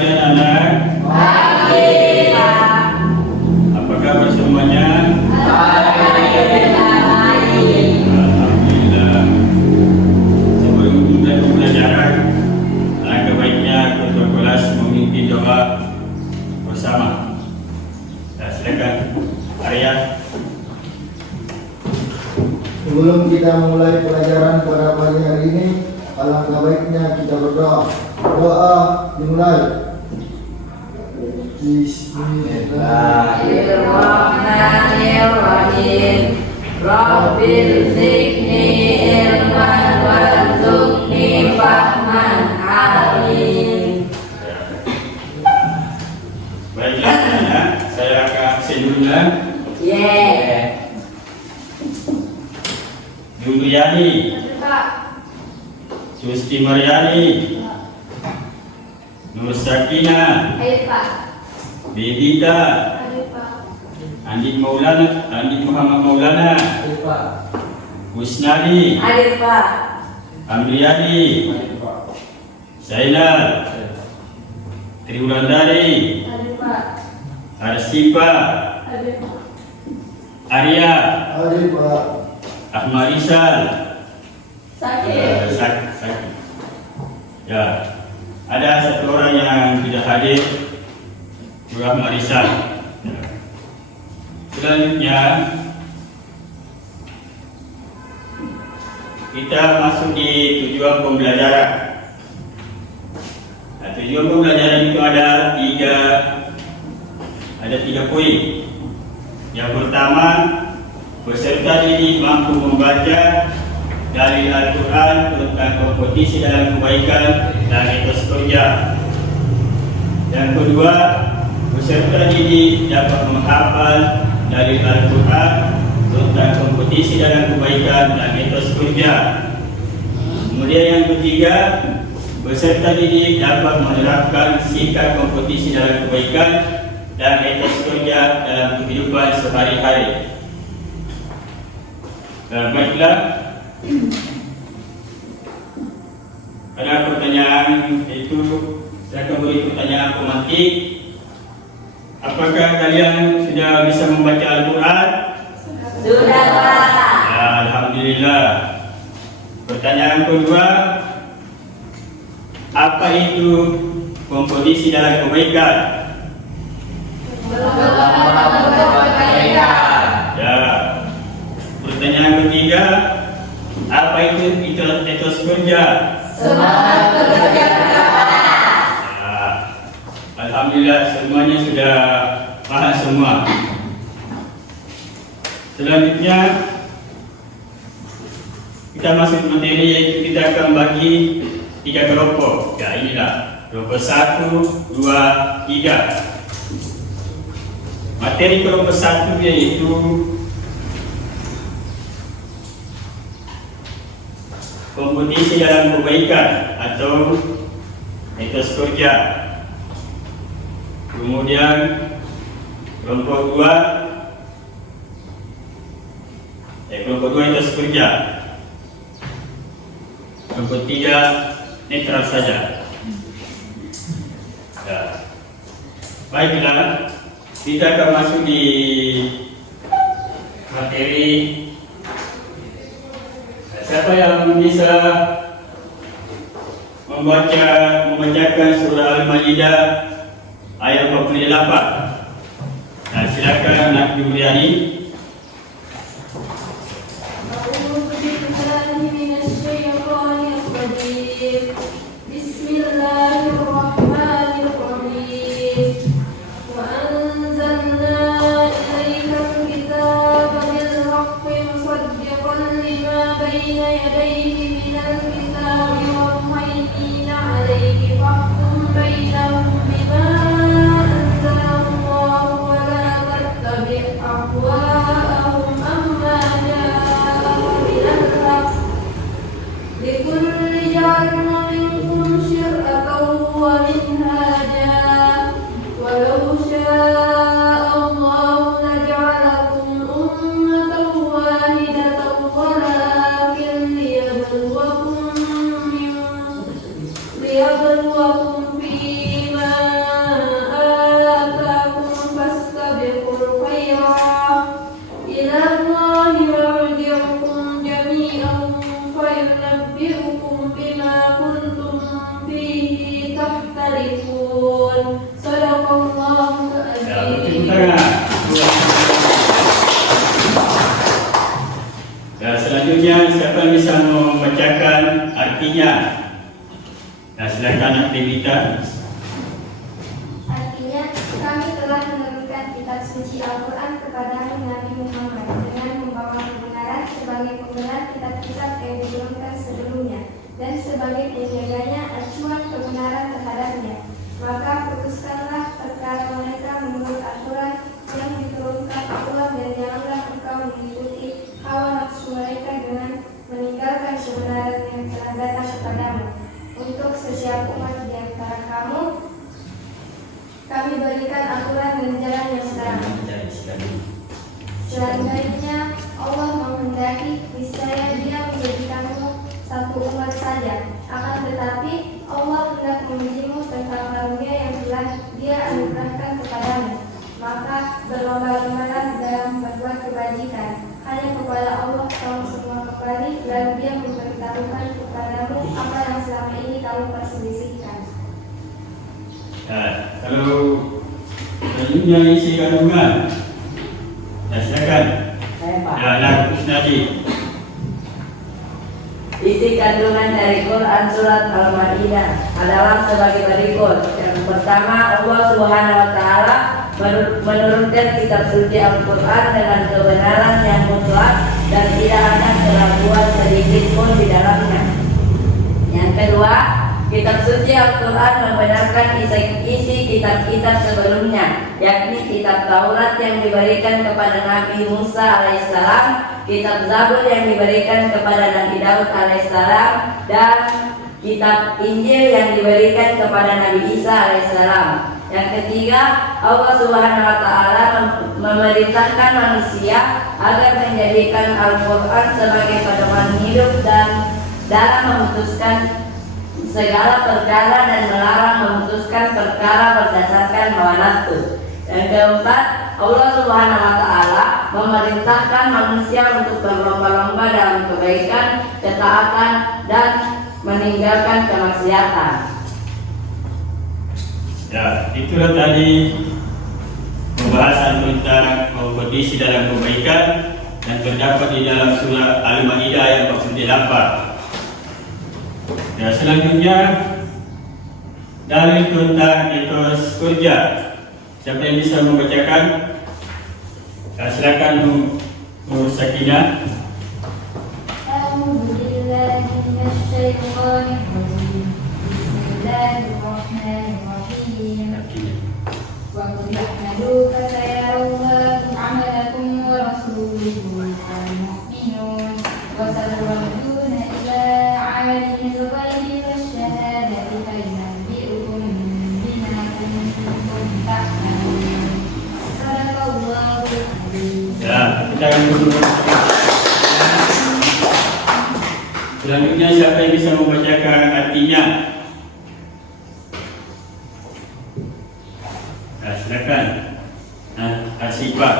pagi anak-anak. Pagi, Pak. Apa kabar semuanya? Alhamdulillah baik. Alhamdulillah. Sebelum mulai pembelajaran, alangkah baiknya ketua kelas memimpin doa bersama. Silakan, Arya. Sebelum kita mulai pelajaran pada pagi hari ini, alangkah baiknya kita berdoa. Doa dimulai. Bismillahirrahmanirrahim. Rabbil zidni ilman warzuqni fahman. Amin. Baiklah, anak-anak, saya akan absen dulu ya. Yumriyani, Susti Maryani, Nur Sakina, Bebita, Andi Muhammad Maulana, Husnadi, Amriyani, Zainal, Triwulandari, Arsifa, Arya, Hadir Pak. Ahmad Rizal, Sakit. sakit. Ya, ada satu orang yang tidak hadir, Ahmad Rizal. Ya. Selanjutnya kita masuk di tujuan pembelajaran. Nah, tujuan pembelajaran itu ada tiga poin. Yang pertama, peserta didik mampu membaca dari Al-Quran tentang kompetisi dalam kebaikan dan etos kerja. Yang kedua, peserta didik dapat menghafal dari Al-Quran tentang kompetisi dalam kebaikan dan etos kerja. Kemudian yang ketiga, peserta didik dapat menerapkan sikap kompetisi dalam kebaikan dan etos kerja dalam kehidupan sehari-hari. Baiklah, ada pertanyaan itu saya akan beri pertanyaan pemantik. Apakah kalian sudah bisa membaca Al-Quran? Sudah, Pak. Ya, Alhamdulillah. Pertanyaan kedua, apa itu kompetisi dalam kebaikan? Ya. Pertanyaan ketiga, apa itu etos kerja? Semangat bekerja keras. Ya. Alhamdulillah semuanya sudah paham semua. Selanjutnya kita masuk materi, yaitu kita akan bagi 3 kelompok. Ya, inilah kelompok 1, 2, 3. Materi kelompok 1 yaitu kompetisi dalam kebaikan atau etos kerja. Kemudian kelompok 2 etos kerja. Kelompok 3 netral saja. Ya. Baiklah, kita akan masuk di materi. Siapa yang bisa membacakan surah Al-Maidah ayat 48? Nah, silakan Nak Yumriyani. Bismillahirrahmanirrahim. Wa anzalna ilaikal kitaba bil haqqi musaddiqan lima bayna yadayhi minal kitabi wa muhaiminan alayhi fahkum bainahum bima anzalallahu wa la tattabi' ahwa يشركون صدق الله Ya, العظيم. tepuk tangan. Dan selanjutnya siapa yang bisa membacakan artinya? Nah, silakan aktivitas. Artinya, kami telah menurunkan kitab suci Al-Quran kepada Nabi Muhammad dengan membawa kebenaran sebagai penggelar kitab-kitab yang diturunkan sebelumnya dan sebagai penjaganya acuan kebenaran terhadapnya. Maka putuskanlah perkara mereka menurut aturan yang diturunkan Allah dan janganlah engkau mengikuti hawa nafsu mereka dengan meninggalkan kebenaran yang telah datang kepadamu. Untuk setiap umat di antara kamu, kami berikan aturan dan jalan yang terang. Selanjutnya Allah menghendaki niscaya Dia menjadikanmu satu umat saja. Akan tetapi Allah hendak mengujimu tentang karunia yang telah Dia anugerahkan kepadamu. Maka berlomba-lombalah dalam berbuat kebajikan. Hanya kepada Allah kamu semua kembali, lalu Dia memberitahukan kepadamu apa yang selama ini kamu perselisihkan. Nah, kalau selanjutnya isi kandungan, ya silakan. Saya Pak. Ya, Agus Nadi. Isi kandungan dari Quran surat Al-Maidah adalah sebagai berikut. Yang pertama, Allah Subhanahu wa taala menurunkan kitab suci Al-Quran dengan kebenaran yang mutlak dan tidak ada keraguan sedikit pun di dalamnya. Yang kedua, kitab suci Al-Quran membenarkan isi kitab-kitab sebelumnya, yakni kitab Taurat yang diberikan kepada Nabi Musa alaihissalam, kitab Zabur yang diberikan kepada Nabi Daud alaihissalam, dan kitab Injil yang diberikan kepada Nabi Isa alaihissalam. Yang ketiga, Allah Subhanahu wa taala memerintahkan manusia agar menjadikan Al-Quran sebagai pedoman hidup dan dalam memutuskan segala perkara dan melarang memutuskan perkara berdasarkan hawa nafsu. Yang keempat, Allah Subhanahu wa taala memerintahkan manusia untuk berlomba-lomba dalam kebaikan, ketaatan, dan meninggalkan kemaksiatan. Ya, itulah tadi pembahasan tentang kompetisi dalam kebaikan dan terdapat di dalam surah Al-Maidah ayat 48. Ya, selanjutnya dalil tentang etos kerja. Siapa yang bisa membacakan? Ya, silakan Nur Sakinah. A'udzu billahi minasyaitonir rajim. Bismillahirrahmanirrahim. Wa qul ihmadu fa sayarallahu 'amalakum wa rasuluhu wal mu'minun wa saturadduna ila 'alimil ghaibi wasyahadati fa yunabbi'ukum bima kuntum ta'malun. Sadaqallahul 'azim. Ya, kita akan dulu. Selanjutnya siapa yang bisa membacakan artinya? Nah, silakan. Nah, Asifah.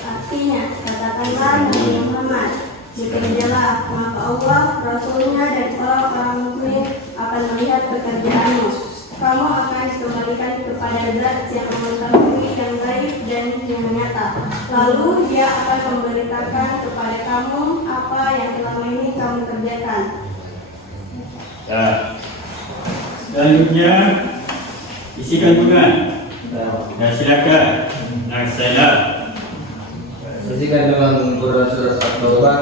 Artinya, katakanlah Nabi Muhammad, bekerjalah, maka Allah, Rasulnya, dan orang-orang mukmin akan melihat pekerjaanmu. Kamu akan dikembalikan kepada Zat yang mengetahui yang gaib dan yang nyata. Lalu Dia akan memberitakan kepada kamu apa yang selama ini kamu kerjakan. Ya. Selanjutnya isi kandungan. Nah, silakan. Naksela. Isi kandungan Quran surat At-Taubah.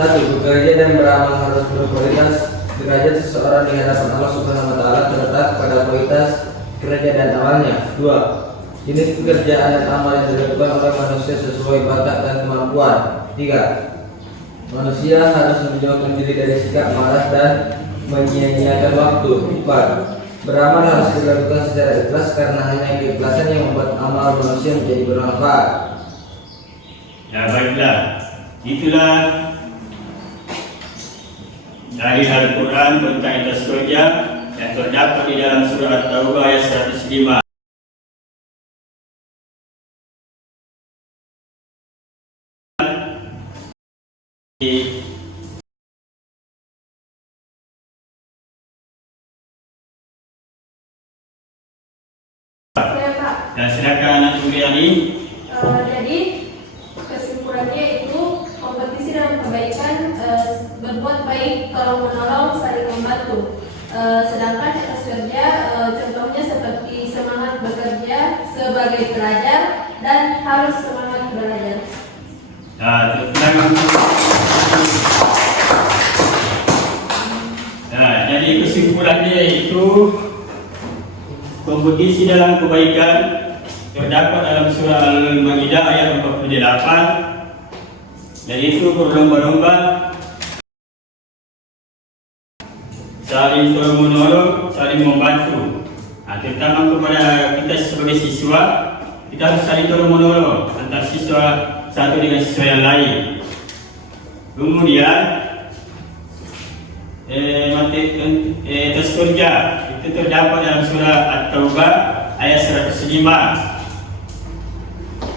Bekerja dan beramal harus berkualitas. Derajat seseorang di hadapan Allah Subhanahu wa taala terletak pada kualitas kerja dan amalnya. 2. Jenis pekerjaan dan amal yang dilakukan oleh manusia sesuai bakat dan kemampuan. 3. Manusia harus menjauhkan diri dari sikap malas dan menyia-nyiakan waktu. 4. Beramal harus dilakukan secara ikhlas karena hanya keikhlasan yang membuat amal manusia menjadi bermanfaat. Ya, baiklah. Itulah dari Al-Quran tentang etos kerja yang terdapat di dalam surah At-Taubah ayat 105. Dan silakan anak Juliani. Jadi kesimpulannya itu kompetisi dalam kebaikan, berbuat baik, tolong menolong, saling membantu. Sedangkan etos kerja contohnya seperti semangat bekerja sebagai pelajar dan harus semangat belajar. Nah, jadi kesimpulannya itu kompetisi dalam kebaikan terdapat dalam surah Al-Maidah ayat 48, dan itu berlomba-lomba saling tolong-menolong, saling membantu. Nah, terutama kepada kita sebagai siswa, kita harus saling tolong-menolong antara siswa satu dengan siswa yang lain. Kemudian etos kerja itu terdapat dalam surah At-Taubah ayat 105.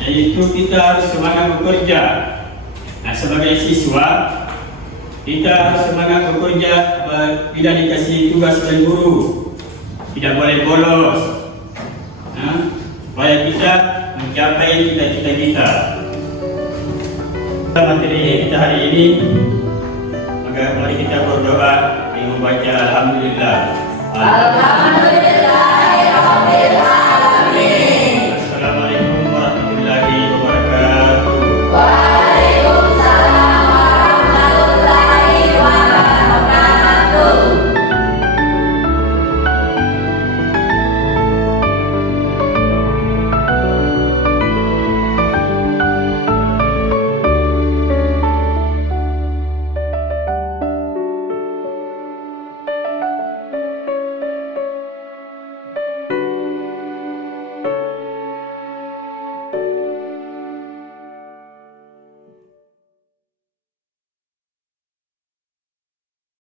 Yaitu kita harus semangat bekerja. Nah, sebagai siswa kita harus semangat bekerja bila dikasih tugas oleh guru. Tidak boleh bolos. Supaya kita mencapai cita-cita kita. Materi kita hari ini, maka mari kita berdoa dengan membaca Alhamdulillah. Alhamdulillah.